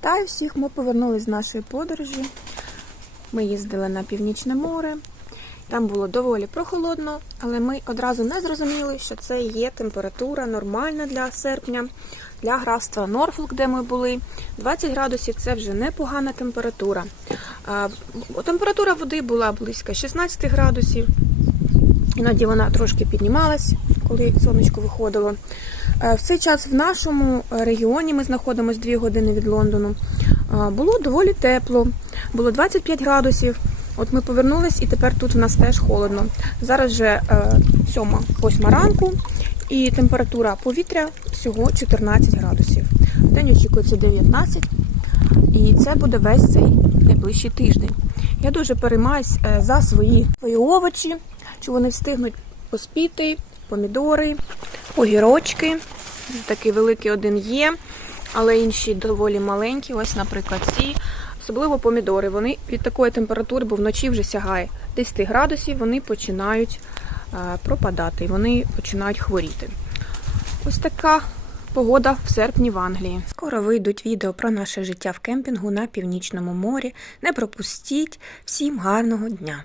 Вітаю всіх! Ми повернулись з нашої подорожі. Ми їздили на північне море. Там було доволі прохолодно, але ми одразу не зрозуміли, що це є температура нормальна для серпня. Для графства Норфолк, де ми були, 20 градусів це вже непогана температура. Температура води була близько 16 градусів. Іноді вона трошки піднімалась, коли сонечко виходило. Е, В цей час в нашому регіоні ми знаходимося 2 години від Лондону. е, Було доволі тепло, було 25 градусів. От ми повернулись, і тепер тут в нас теж холодно. Зараз вже 7-8 ранку, і температура повітря всього 14 градусів. День очікується 19, і це буде весь цей найближчий тиждень. Я дуже переймаюсь е, за свої овочі, чи вони встигнуть поспіти, помідори, огірочки. Такий великий один є, але інші доволі маленькі. Ось, наприклад, ці. Особливо помідори. Вони від такої температури, бо вночі вже сягає 10 градусів, вони починають е, пропадати, вони починають хворіти. Ось така погода в серпні в Англії. Скоро вийдуть відео про наше життя в кемпінгу на північному морі. Не пропустіть. Всім гарного дня!